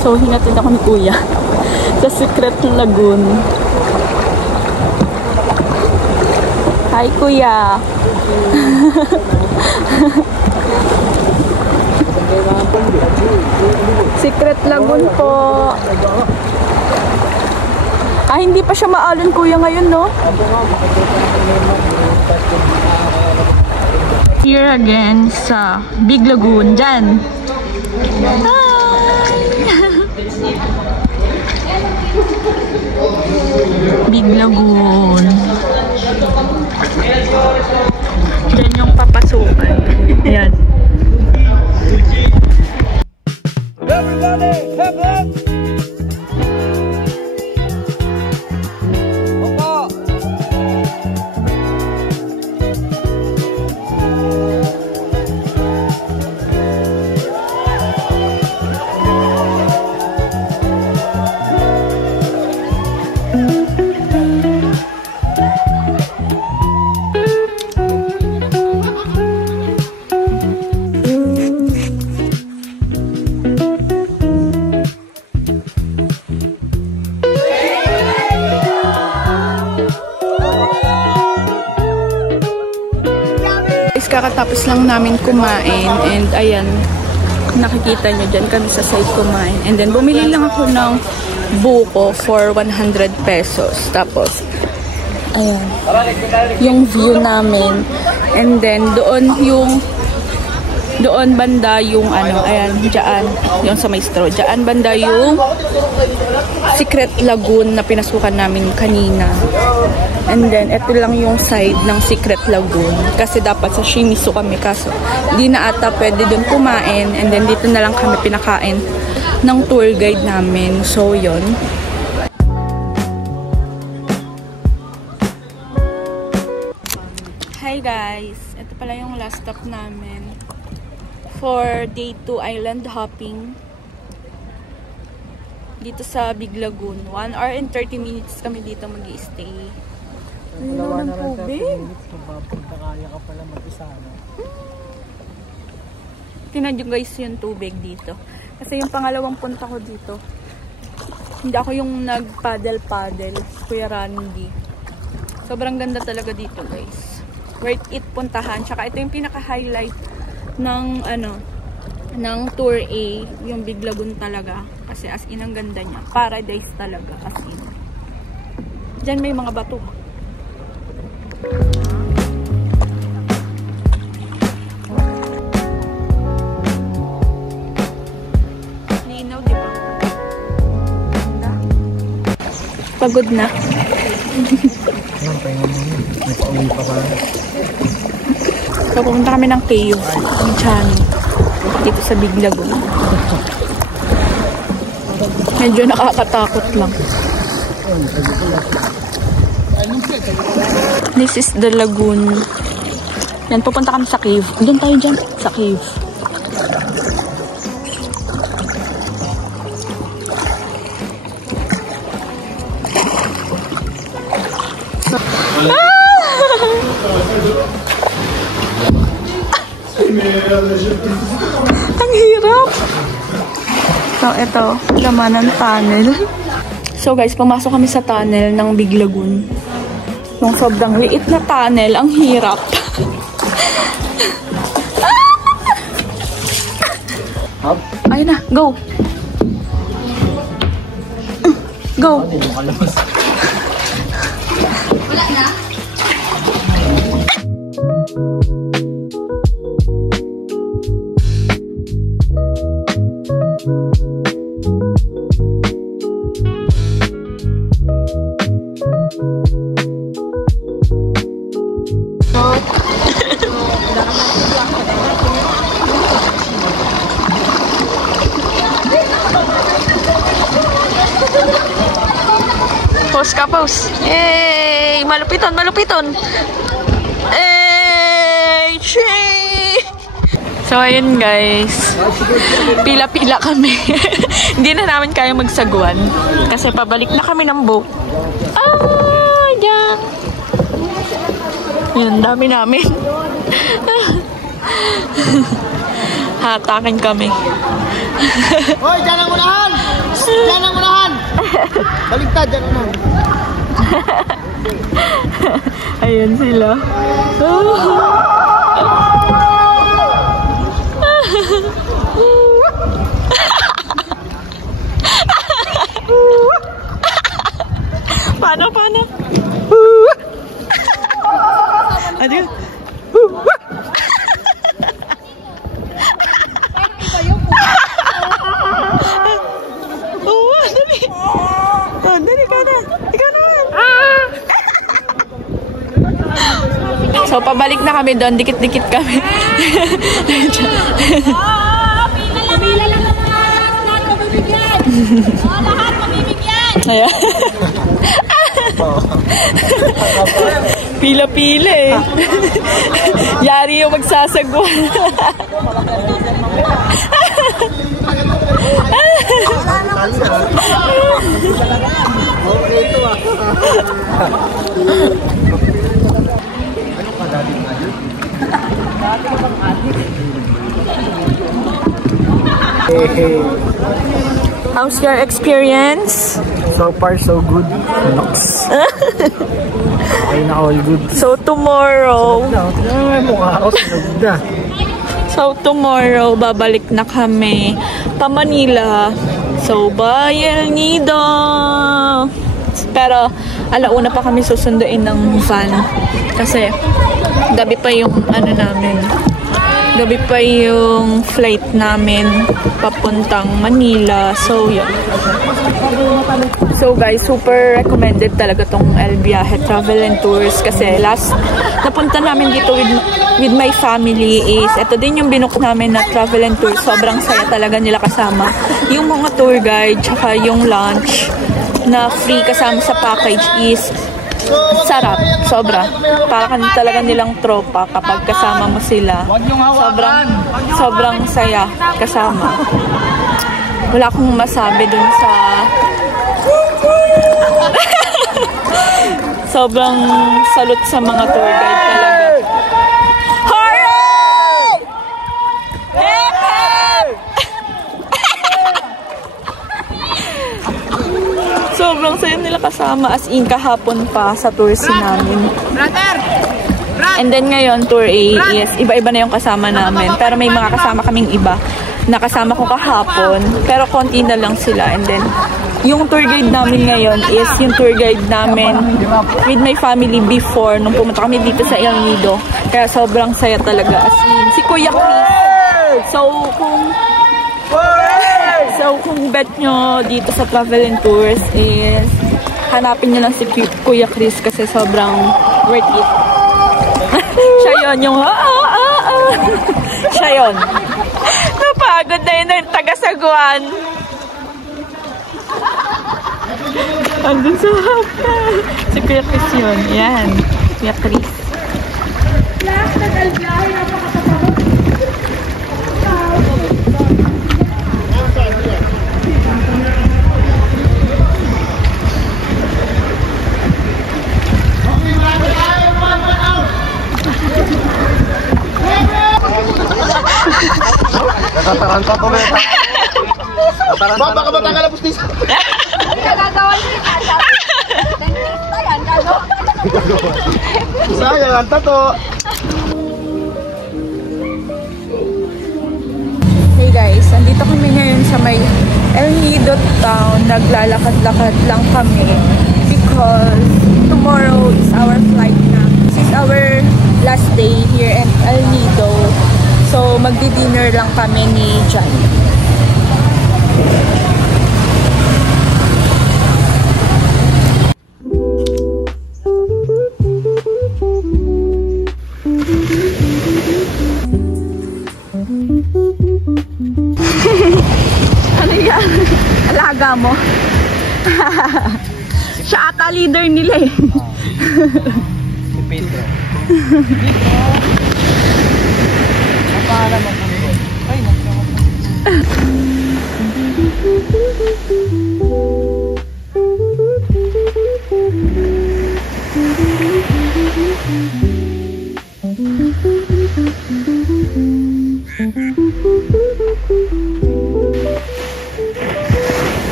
So, hinatid ako ni Kuya sa Secret Lagoon. Hi, Kuya! Secret Lagoon po. Hindi pa siya maalon, Kuya, ngayon, no? Here again sa Big Lagoon. Diyan. Hi! Big Lagoon. Diyan yung papasukan. Ayan. Everybody, clap up! Kakatapos lang namin kumain and ayan, nakikita nyo dyan kami sa side kumain, and then bumili lang ako ng buko for 100 pesos. Tapos ayan yung view namin, and then doon banda yung ano, ayan, dyan yung sa may straw, dyan banda yung Secret Lagoon na pinasukan namin kanina. And then, ito lang yung side ng Secret Lagoon. Kasi dapat sa Shimizu kami. Kaso, di na ata pwede dun kumain. And then, dito na lang kami pinakain ng tour guide namin. So, yun. Hi guys! Ito pala yung last stop namin for day 2 island hopping. Dito sa Big Lagoon. 1 hour and 30 minutes kami dito mag-i-stay. Dalawa na rin 30 minutes. Punta kaya ka pala mag-isa. Tingnan nyo guys yung tubig dito. Kasi yung pangalawang punta ko dito, hindi ako yung nag-paddle-paddle. Kuya Randy. Sobrang ganda talaga dito guys. Worth it puntahan. Tsaka ito yung pinaka-highlight ng ano, ng Tour A, yung Big Lagoon talaga. Kasi as in ang ganda niya. Paradise talaga as in. Diyan may mga bato. Linaw, di ba? Pagod na. So, pumunta kami ng cave, ng Chani, dito sa Big Lagoon. Medyo nakakatakot lang. This is the lagoon. Yan, pupunta kami sa cave. Doon tayo dyan, sa cave. Ang hirap. So, ito, laman ng tunnel. So, guys, pumasok kami sa tunnel ng Big Lagoon. Yung sobrang liit na tunnel, ang hirap. Ayun na, go. Go. Wala na. Pause ka, pause. Yay! Malupiton, malupiton. Yay! So, ayun guys. Pila-pila kami. Hindi na namin kaya magsagwan. Kasi pabalik na kami ng boat. Ah! Diyan! Yun, dami namin. Hatakin kami. Hoy, dyan ang unahan! Yan ang unahan! Baligtad, yan unahan. Ayan sila. Paano? Ano yun? Dali. Dali ka na. Ikaw naman. So, pabalik na kami doon. Dikit-dikit kami. Pila lang ang lahat mabibigyan. Lahat mabibigyan. Ayan. Pila-pila eh. Yari yung magsasagwa. How's your experience? So far, so good. Okay na, all good. So tomorrow, babalik na kami pa Manila. So bye El Nido. Pero alauna pa kami susunduin ng van kasi gabi pa yung gabi pa yung flight namin papuntang Manila. So yun. So guys, super recommended talaga tong El Viaje Travel and Tours kasi last napunta namin dito with my family is ito din yung binook namin na travel and tour. Sobrang saya talaga nila kasama yung mga tour guide tsaka yung lunch na free kasama sa package is sarap, sobra. Para talaga nilang tropa kapag kasama mo sila. Sobrang saya kasama. Wala akong masabi dun sa sobrang salute sa mga tour guide talaga. Hooray! Sobrang saya nila kasama as in kahapon pa sa tours namin. And then ngayon, tour A is iba-iba na yung kasama namin. Pero may mga kasama kaming iba na kasama ko kahapon. Pero konti na lang sila. And then, yung tour guide namin ngayon is yung tour guide namin with my family before nung pumunta kami dito sa El Nido. Kaya sobrang saya talaga. As in, si Kuya Chris. So, kung bet nyo dito sa Travel and Tours is hanapin nyo lang si Kuya Chris kasi sobrang worth it. Siya yun, yung siya yun. Napagod na yun yung taga-saguan. Andun sa hapon. Si Kuya Chris yun. Yan. Kuya Chris. Nakataranta ko na. Baba ka ba taga na pustis? Gagawa niyo yung kasa. Dentista yan, gagawa. Sayang, ang tato. Hey guys, andito kami ngayon sa may El Nido town. Naglalakad-lakad lang kami because tomorrow is our flight na. This is our last day here in El Nido. So, magdi-dinner lang kami ni John. Ano yan? Alaga mo? Siya ata leader nila eh. Si Pedro. Napaalam ang puno. Ay, nagkawa pa.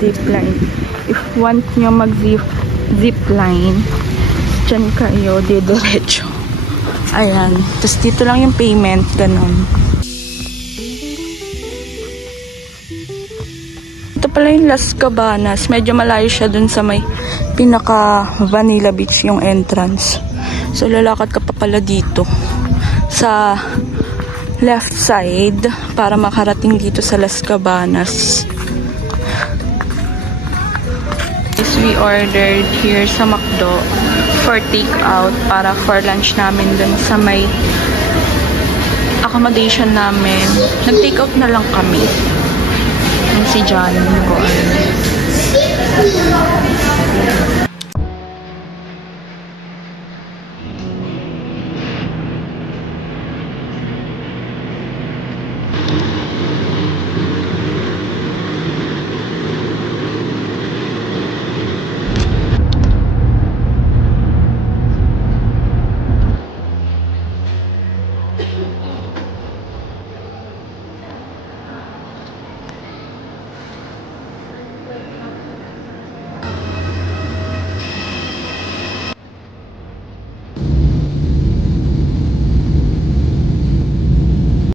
zipline. If want nyo mag-zipline, dyan kayo, diretso. Ayan. Tapos dito lang yung payment, ganun. Ito pala yung Las Cabanas. Medyo malayo siya dun sa may pinaka Vanilla Beach yung entrance. So, lalakad ka pa pala dito sa left side para makarating dito sa Las Cabanas. We ordered here sa McDo for take-out para for lunch namin dun sa may accommodation namin. Nag-take-out na lang kami. Yung si John.